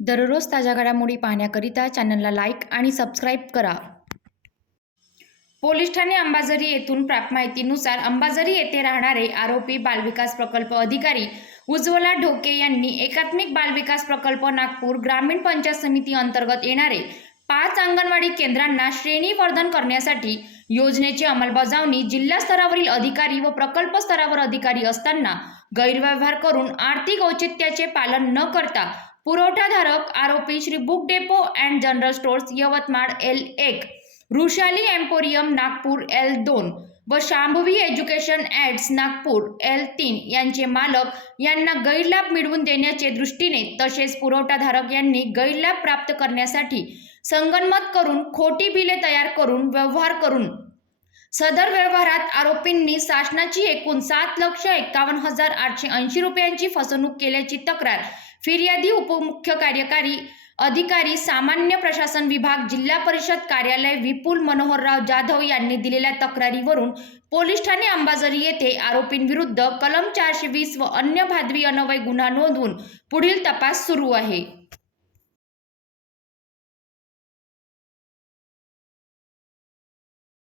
दररोज ताज्या घडामोडी पाहण्याकरिता चॅनलला लाईक आणि सबस्क्राईब करा. पोलीस ठाणे अंबाझरी येथून प्राप्त माहितीनुसार अंबाझरी येथे राहणारे आरोपी बालविकास प्रकल्प अधिकारी उज्ज्वला ढोके यांनी एकात्मिक बालविकास प्रकल्प नागपूर ग्रामीण पंचायत समिती अंतर्गत येणारे पाच अंगणवाडी केंद्रांना श्रेणीवर्धन करण्यासाठी योजनेची अंमलबजावणी जिल्हा स्तरावरील अधिकारी व प्रकल्प स्तरावर अधिकारी असताना गैरव्यवहार करून आर्थिक औचित्याचे पालन न करता पुरवठाधारक आरोपी Shri book depot and general stores Yavatmal L एक वृषाली एम्पोरियम नागपूर एल दोन व Shambhavi education ads Nagpur L तीन यांचे मालक यांना गैरलाभ मिळवून देण्याचे दृष्टीने तसेच पुरवठाधारक यांनी गैरलाभ प्राप्त करण्यासाठी संगनमत करून खोटी बिले तयार करून व्यवहार करून सदर व्यवहारात आरोपींनी शासनाची एकूण सात लक्ष एकावन्न हजार आठशे ऐंशी रुपयांची फसवणूक केल्याची तक्रार फिर्यादी उपमुख्य कार्यकारी अधिकारी सामान्य प्रशासन विभाग जिल्हा परिषद कार्यालय विपुल मनोहरराव जाधव यांनी दिलेल्या तक्रारीवरून पोलीस ठाणे अंबाझरी येथे आरोपींविरुद्ध कलम चारशे वीस व अन्य भादवी अनवय गुन्हा नोंदवून पुढील तपास सुरू आहे.